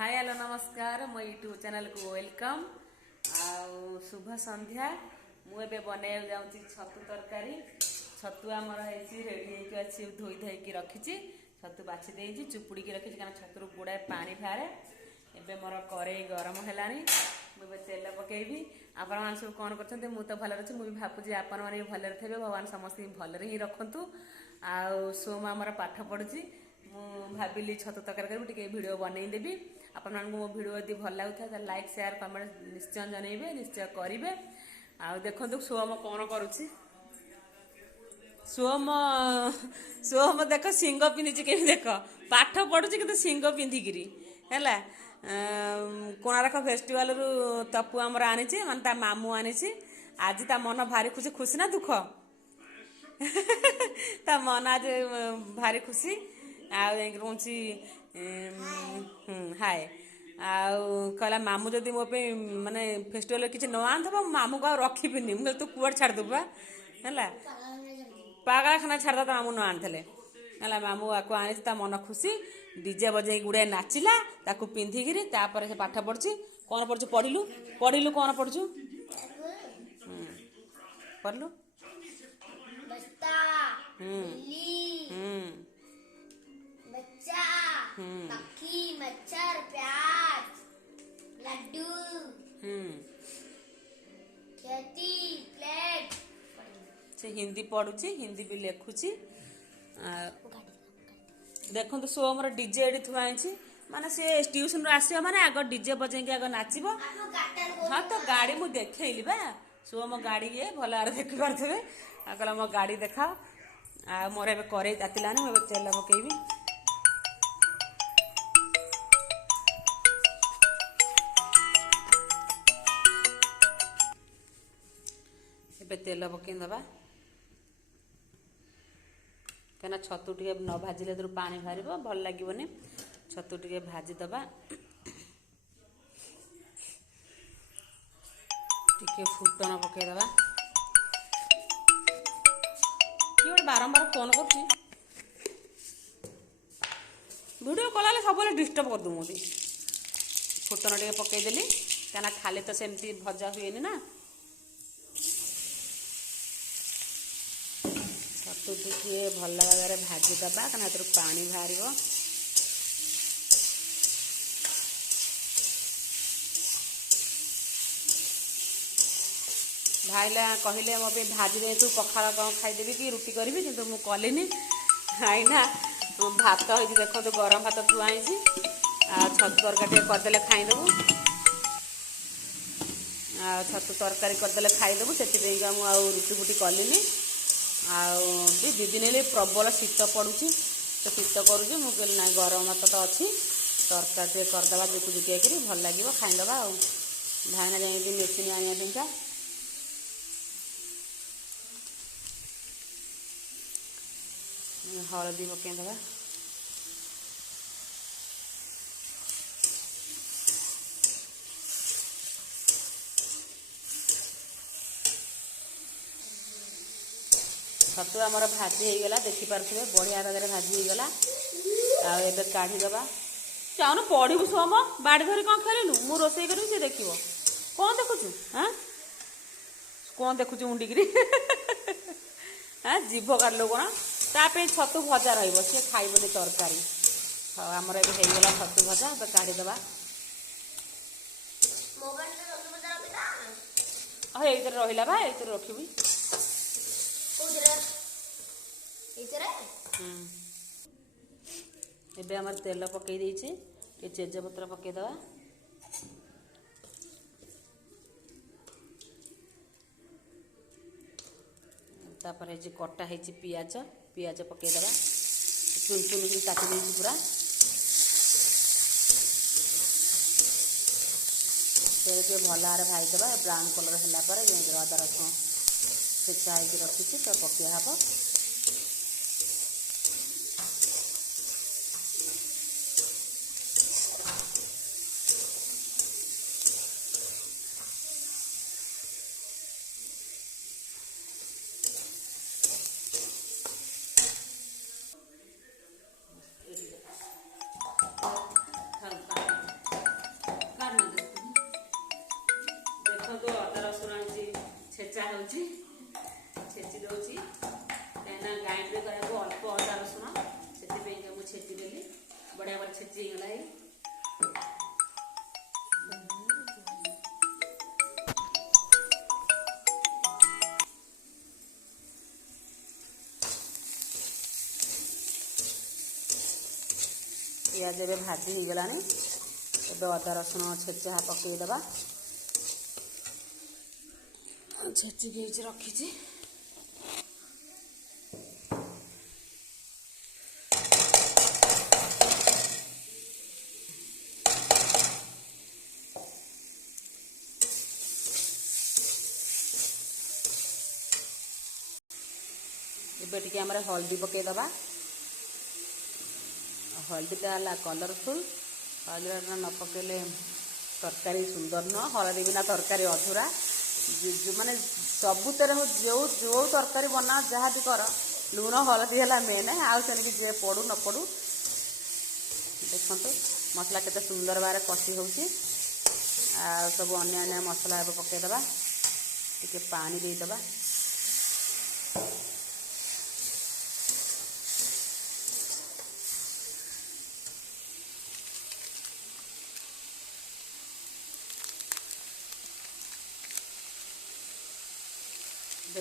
Hi hello नमस्कार मो YouTube channel को वेलकम आउ शुभ संध्या मुझे बनवाई जाऊँगी छतु तरकारी छतु आमर रेडी अच्छी धोई धोईकी रखी छतु बाछि देती चुपुड़ी रखी कारण छतु गुड़ाए पानी बाहर एवं मोर कड़ई गरम है मुझे तेल पकेबी आपण सब कौन कर तो भल अच्छे मुझे भावुँ आपण मैंने भलरे थे भगवान समस्त भलरे ही रखु आउ सोम आमर पाठ पढ़ुची मु भाविली छतु तरकारी करी वीडियो बनईदेवी आपण मो भिडियो यदि भल लगुता लाइक शेयर कमेंट निश्चय जनइबे निश्चय करेंगे आ देखो सोम कौन करुच्ची सोम सोम देख सिंग पिंधि के देख पाठ पढ़ुची कि सिंग पिंधिकी है कोणार्क फेस्टिवल रु तपु आमर आनी माने ता मामू आनी आज ता मन भारी खुशी खुशी ना दुख ता मन आज भारी खुशी आउची हाय आउ कहला मामू जदि मो पे माने फेस्टिवल किसी न आनथबा मामू को रखिबिनी मुझे तू कुआड़ छाड़ देबा है पागला खाना छाड़ दे मामू न आनथले है मामू आपको आनी ता मन खुशी डीजे बजे गुड़ाए नाचिला ताकू पिंधिकी तापर से पाठ पढ़ी कौन पढ़ु पढ़िलु पढ़िलु कौन पढ़ु पढ़लु मक्खी मच्छर प्याज लड्डू खेती प्लेट से हिंदी पढ़ुची हिंदी भी लिखुची देखो तो सोमर डीजे एडी थुआई माने से ट्यूशन आसो माने आग डीजे बजेंगे आग नाचब हाँ तो गाड़ी मुझे देखली बा सोम गाड़ी ये भल आर देख पारे कहला मो गाड़ी देखा आ मोर ए कड़े तातिलानी मुझे तेल पकेबी तेल पकईदबा कहीं छतु टे न भाजिले पानी बाहर भल लगे छतु टे भाजीदबा टे फुटन पकईदबा ये बारंबार फोन कर वीडियो कला सब डिस्टर्ब कर दू मुझे फुटन टे पकईदेली क्या खाली तो सेमती भजा हुए ना छतु टे भल भाव भाजीदबा क्या पानी बाहर भाईला कहले मो पे भाजी दे तू पखाल कौन खाईदेवी कि रुटी करी कि मुझे कलिनी खाईना भात हो देख तो गरम भात थुआई छतु तरकारी करदे खाईदेबू छतु तरकारी करदे खाईदेबू से रुटी फुटी कलिनी आउ दी दिन प्रबल शीत पड़ुची तो शीत करुँच मुझे ना गरम भात तो अच्छी तरकारी टे करदे जुकु जुकिया भल लगे खाईदबा आ भाईना जाइए मेसीन आने हलदी पकईदबा छतु आमर भाजी होगला देखिपे बढ़िया भाग में भाजी होगला आबे काढ़ीदबा चाहून पढ़ू सोम बाड़ी धरी कौन खेलु मु रोसे करी सी देख कौन देखु हाँ कौन देखु उंडिकी हाँ जीभ काटलो कौन तापे छतु भजा रे खाइबनी तरकारी हाँ आमर एगला छतु भजा काढ़ीदबा हाँ ये रहा भा ये रखी एबे आमर तेल पकई देइछे ये तेजपत्र पकईदबा तापर जे कटा है पियाज पियाज पकईदबा चुन चुन काटी देइछी पूरा तेल भल आरे भाईदबा ब्राउन कलर है अदा रसुण छेचा हो रखी तो पकिया हम बढ़िया भाव छेची गला पियाज ए भाजी हो गलानी ए अदा रसुण छेचा पकईदबा छेचिकी रखी एबे टिके हमरे हल्दी पकईदबा हल्दीटा है कलरफुल हल्दी न पकेले तरकारी सुंदर न हल्दी बिना तरकारी अधूरा माने सबुतर जो जो तरकारी बना जहाँ भी कर लुण हल्दी है मेन आउ से जे पड़ू न पड़ू देखो मसला केते सुंदर बारे कषी हो सब अन्य मसला ए पकईदबा टिके पानी देदबा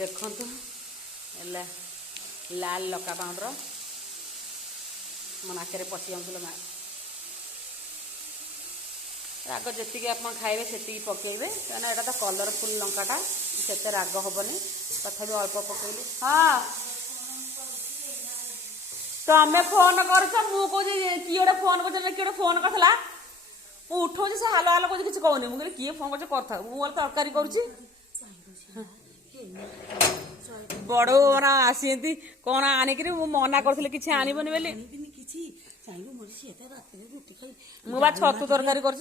देखु लाल लका पाउडर मो नाक पशि जाऊँ राग जी आप खाइबे से पकेबे क्या यहाँ तो कलरफुल लंकाटा से राग हेनी तथा अल्प पकेली हाँ तमें फोन कर किए गोटे फोन कर किए फोन करला मुझे उठाऊ से हालो हालो कर किसी कहूनी मुझे किए फोन कर मुझे तरकारी करुच्ची बड़ ना आसी कौन आनिक मना करी कि आनबनी बोली मुझे छतु तरकारी कर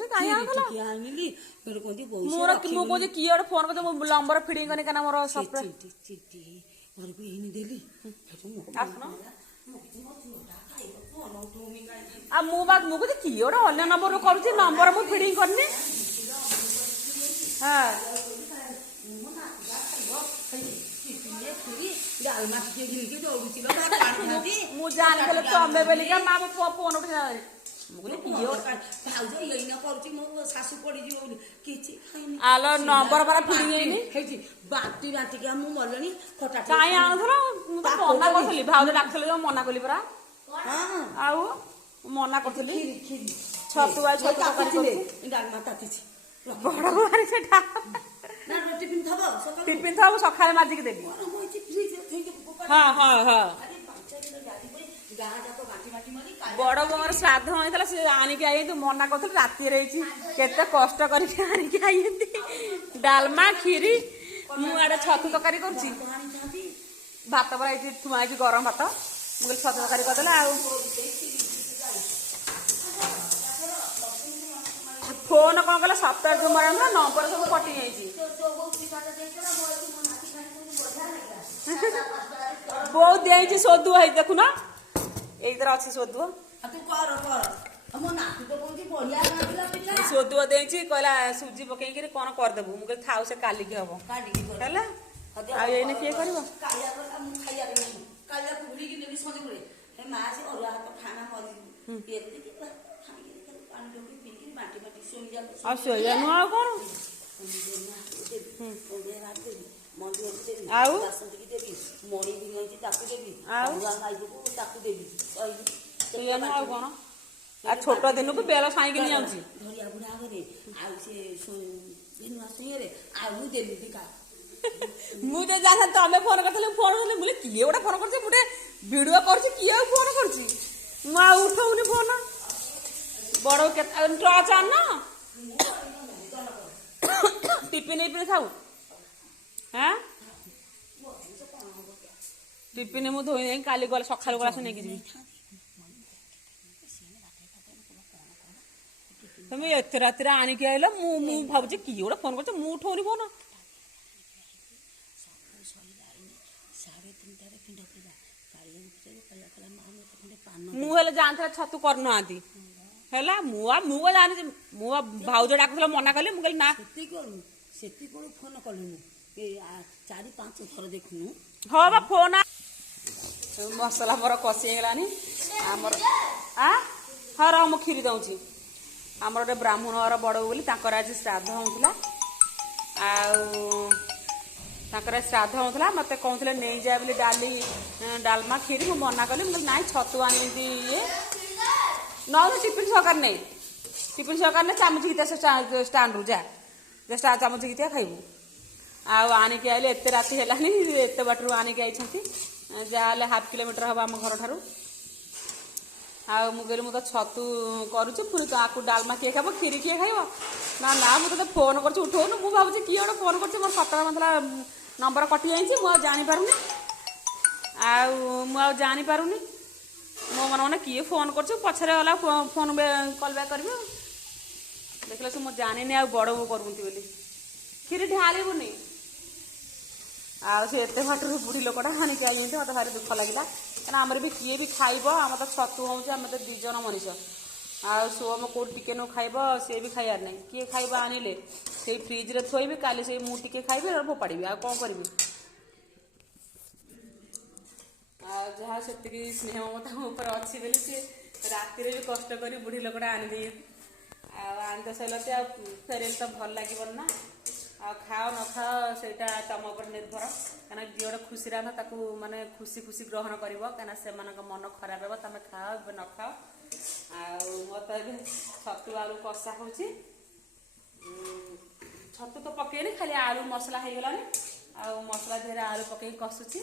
मोर मुझे किए गोटे फोन कर लंबर फिडिंग करनी क्या मोर मुझे किए गोटे अन्य नंबर कर नंबर मुझे फिडिंग करनी हाँ मुझे जान तमें बोलिका माँ फोन उठा आलो नंबर पर फिडिंग बाटी बाटी मरल खटा कहीं आणुल मना करी भाज डाक मना कली परा आउ मना करी छतुआ बड़ भारी से टिफिन थब सकाଳେ माजिक देवी हाँ हाँ हाँ बड़ बोर श्राद्ध होता सी आणिक आई मना कर राति केते कष्ट करके आणिक आई डालमा खीरी मुझे छतु तरकारी कर भात पर थुआ गरम भात मुझे छतु तरकारी करदे फोन कौन कला सप्ताह जो मार नंबर सब कटि बहुत दे सोधु है देखुना एक अच्छी सोधु सोधु दे कहला सुजी पकई कौन करदेबू मुझे थाउ से कालिकी हम किए कौन छोट दिन को बेल साई मुझे जाना तमें फोन कर फोन मुझे किए गोटे फोन कर भिडियो कर फोन कर उठाऊनी फोन बड़ के टच आन टिफिन खाऊ हाँ टिफिन मुझे धोई काली गला सका गला से नहीं जी तुम एत रात आणिक आइल मुझे किए गोटे फोन कर उठाऊनी फोन मुझे जानता छतु करना है मुझे जानी भाउज डाक मना कली मुझे ना फोन कलु 4-5 थर देखुनु हाँ बा फोन मसला मोर कषि गलानी आमर ହଁ ରହ ମୁଁ କ୍ଷୀରି ଦଉଛି। ଆମର ଗୋଟେ ବ୍ରାହ୍ମଣ ଘର ବଡ଼ ବୋଲି ତାଙ୍କର ଆଜି ଶ୍ରାଦ୍ଧ ହେଉଥିଲା ଆଉ ତାଙ୍କର ଶ୍ରାଦ୍ଧ ହେଉଥିଲା ମୋତେ କହୁଥିଲେ ନେଇଯା ବୋଲି ଡାଲମା କ୍ଷୀରି ମୁଁ ମନା କଲି ମୁଁ କହିଲି ନାଇଁ ଛତୁ ଆଣିଛନ୍ତି ଇଏ ନହେଲେ ଟିଫିନ୍ ସହକାର ନେଇ ଟିଫିନ୍ ସହକାର ନେ ଚାମଚ ଘିତିଆ ସେ ଷ୍ଟାଣ୍ଡରୁ ଯା ଚାମଚ ଘିତିଆ ଖାଇବୁ ଆଉ ଆଣିକି ଆଇଲେ ଏତେ ରାତି ହେଲାନି ଏତେ ବାଟରୁ ଆଣିକି ଆଇଛନ୍ତି ଯାହାହେଲେ 1/2 କିଲୋମିଟର ହେବ ଆମ ଘରଠାରୁ ଆଉ ମୁଁ କହିଲି ମୁଁ ତ ଛତୁ କରୁଛି ପୁଣି ତାକୁ ଡାଲମା କିଏ ଖାଇବ କ୍ଷୀରି କିଏ ଖାଇବ ନା ନା ମୁଁ ତତେ ଫୋନ୍ କରୁଛି ଉଠଉନୁ ମୁଁ ଭାବୁଛି କିଏ ଗୋଟେ ଫୋନ୍ କରୁଛି ମୋର ସତର ମନ୍ତଲା ନମ୍ବର କଟିଯାଇଛି ମୁଁ ଆଉ ଜାଣିପାରୁନି ମୁଁ ଆଉ ଜାଣିପାରୁନି ମୋ ମନେ କିଏ ଫୋନ୍ କରୁଛି ପଛରେ ଗଲା ଫୋନ୍ କଲ୍ ବ୍ୟାକ୍ କରିବି ଆଉ ଦେଖିଲା ସେ ମୁଁ ଜାଣିନି ଆଉ ବଡ଼ ବୋଉ କରୁନ୍ତି ବୋଲି କ୍ଷୀରି ଢାଳିବୁନି ଆଉ ସେ ଏତେ ବାଟରୁ ବୁଢ଼ୀ ଲୋକଟା ଆଣିକି ଆଇଛନ୍ତି ମୋତେ ଭାରି ଦୁଃଖ ଲାଗିଲା କାରଣ ଆମର ବି କିଏ ବି ଖାଇବ ଆମର ତ ଛତୁ ହେଉଛି ଆମେ ତ 2 ଜଣ ମଣିଷ ଆଉ ସୋମ କେଉଁଠି ଟିକେ ନ ଖାଇବ ସିଏ ବି ଖାଇବାର ନାହିଁ କିଏ ଖାଇବ ଆଣିଲେ ସେଇ ଫ୍ରିଜ୍ରେ ଥୋଇବି କାଲି ସେଇ ମୁଁ ଟିକେ ଖାଇବି ଆଉ ଫୋପାଡ଼ିବି ଆଉ କ'ଣ କରିବି ଆଉ ଯାହା ସେତିକି ସ୍ନେହ ମମତା ମୋ ଉପରେ ଅଛି ବୋଲି ସିଏ ରାତିରେ ବି କଷ୍ଟ କରି ବୁଢ଼ୀ ଲୋକଟା ଆଣିଦେଇ ଆଉ ଆଣିତ ସରିଲା ଆଉ ଫେରେଇଲେ ତ ଭଲ ଲାଗିବନି ନା ଆଉ ଖାଅ ନ ଖାଅ ସେଇଟା ତମ ଉପରେ ନିର୍ଭର କାହିଁକିନା ଯିଏ ଗୋଟେ ଖୁସି ରାନ୍ଧ ତାକୁ ମାନେ ଖୁସି ଖୁସି ଗ୍ରହଣ କରିବ କାହିଁକିନା ସେମାନଙ୍କ ମନ ଖରାପ ହେବ ତମେ ଖାଅ ଏବେ ନ ଖାଅ ଆଉ ମୋତେ ଏବେ ଛତୁ ଆଳୁ କଷା ହେଉଛି ଛତୁ ତ ପକେଇନି ଖାଲି ଆଳୁ ମସଲା ହେଇଗଲାଣି ଆଉ ମସଲା ଦେହରେ ଆଳୁ ପକେଇକି କଷୁଛି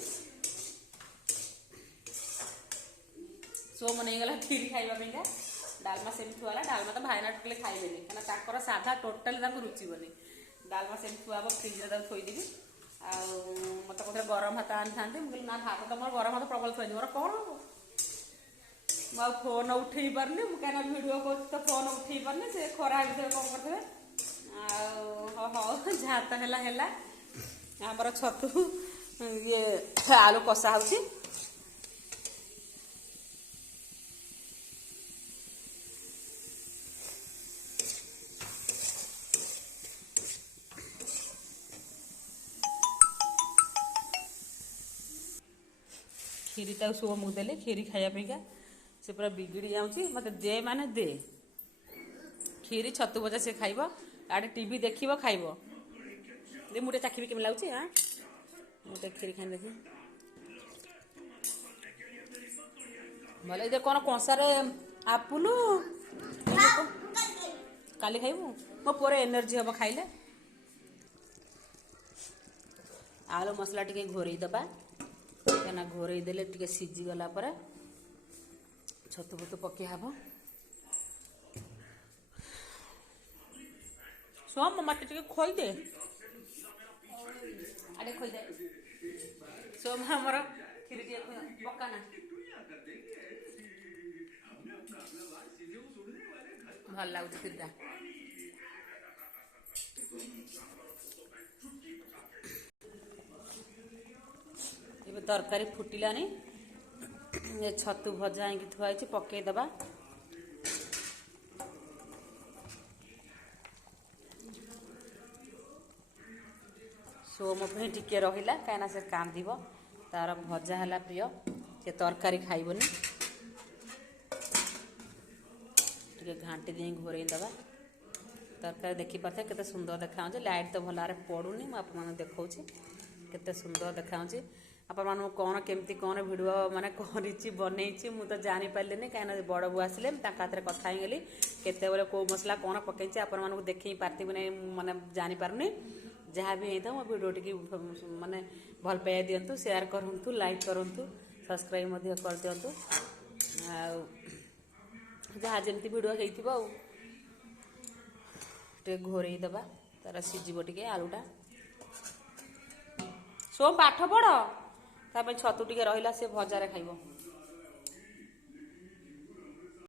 ସୋମ ନେଇଗଲା କ୍ଷୀରି ଖାଇବା ପାଇଁକା ଡାଲମା ସେମିତି ଥୁଆ ହେଲା ଡାଲମା ତ ଭାଇନା ଟୋଟାଲି ଖାଇବେନି କାହିଁକିନା ତାଙ୍କର ସାଧା ଟୋଟାଲି ତାଙ୍କୁ ରୁଚିବନି ଡାଲମା ସେମିତି ଥୁଆ ହେବ ଫ୍ରିଜ୍ରେ ତାକୁ ଥୋଇଦେବି ଆଉ ମୋତେ କହୁଥିଲେ ଗରମ ଭାତ ଆଣିଥାନ୍ତି ମୁଁ କହିଲି ନା ଭାତ ତମର ଗରମ ଭାତ ପ୍ରବଳ ଥୁଆ ମୋର କ'ଣ ହେବ ମୁଁ ଆଉ ଫୋନ୍ ଉଠେଇ ପାରୁନି ମୁଁ କାହିଁକିନା ଭିଡ଼ିଓ କରୁଛି ତ ଫୋନ୍ ଉଠେଇ ପାରୁନି ସେ ଖରା ଭିତରେ କ'ଣ କରିଥିବେ ଆଉ ହଉ ଯାହା ତ ହେଲା ଆମର ଛତୁ ଇଏ ଆଳୁ କଷା ହେଉଛି କ୍ଷୀରି ତାକୁ ସୋମକୁ ଦେଲି କ୍ଷୀରି ଖାଇବା ପାଇଁକା ସେ ପୁରା ବିଗିଡ଼ି ଯାଉଛି ମୋତେ ଦେ ମାନେ ଦେ କ୍ଷୀରି ଛତୁ ଭଜା ସେ ଖାଇବ ଆଡ଼େ ଟିଭି ଦେଖିବ ଖାଇବ ଦେ ମୁଁ ଟିକେ ଚାଖିବି କେମିତି ଲାଗୁଛି ମୁଁ ଟିକେ କ୍ଷୀରି ଖାଇ ଦେଖି ଭଲ ଏଇଟା କ'ଣ କଂସାରେ ଆପୁଲ କାଲି ଖାଇବୁ ମୋ ପୁଅର ଏନର୍ଜି ହେବ ଖାଇଲେ ଆଳୁ ମସଲା ଟିକେ ଘୋରେଇ ଦେବା କାହିଁକିନା ଘୋରେଇ ଦେଲେ ଟିକେ ସିଝିଗଲା ପରେ ଛତୁ ଫତୁ ପକେଇ ହେବ ସୋମ ମୋତେ ଟିକେ ଖୋଇଦେ ଆଡ଼େ ଖୋଇଦେ ସୋମ ଆମର କ୍ଷୀରି ଟିକେ ପକା ନା ଭଲ ଲାଗୁଛି କ୍ଷୀରିଟା ଏବେ ତରକାରୀ ଫୁଟିଲାନି ଛତୁ ଭଜା ହେଇକି ଥୁଆ ହେଇଛି ପକେଇଦେବା ସୋମ ପାଇଁ ଟିକେ ରହିଲା କାହିଁକିନା ସେ କାନ୍ଦିବ ତାର ଭଜା ହେଲା ପ୍ରିୟ ସେ ତରକାରୀ ଖାଇବନି ଟିକେ ଘାଣ୍ଟି ଦେଇ ଘୋରେଇ ଦେବା ତରକାରୀ ଦେଖିପାରୁଥିବେ କେତେ ସୁନ୍ଦର ଦେଖାଯାଉଛି ଲାଇଟ୍ ତ ଭଲ ଭାବରେ ପଡ଼ୁନି ମୁଁ ଆପଣମାନଙ୍କୁ ଦେଖାଉଛି କେତେ ସୁନ୍ଦର ଦେଖାଯାଉଛି ଆପଣମାନଙ୍କୁ କ'ଣ କେମିତି କ'ଣ ଭିଡ଼ିଓ ମାନେ କରିଛି ବନେଇଛି ମୁଁ ତ ଜାଣିପାରିଲିନି କାହିଁକିନା ବଡ଼ ବୋଉ ଆସିଲେ ମୁଁ ତାଙ୍କ ହାତରେ କଥା ହେଇଗଲି କେତେବେଳେ କେଉଁ ମସଲା କ'ଣ ପକେଇଛି ଆପଣମାନଙ୍କୁ ଦେଖେଇ ପାରିଥିବି ନାହିଁ ମାନେ ଜାଣିପାରୁନି ଯାହା ବି ହେଇଥାଉ ମୋ ଭିଡ଼ିଓ ଟିକେ ମାନେ ଭଲ ପାଇବା ଦିଅନ୍ତୁ ସେୟାର କରନ୍ତୁ ଲାଇକ୍ କରନ୍ତୁ ସବସ୍କ୍ରାଇବ୍ ମଧ୍ୟ କରିଦିଅନ୍ତୁ ଆଉ ଯାହା ଯେମିତି ଭିଡ଼ିଓ ହେଇଥିବ ଆଉ ଟିକେ ଘୋରେଇ ଦେବା ତାର ସିଝିବ ଟିକେ ଆଳୁଟା ସୋମ ପାଠ ପଢ଼ ତା ପାଇଁ ଛତୁ ଟିକେ ରହିଲା ସେ ଭଜାରେ ଖାଇବ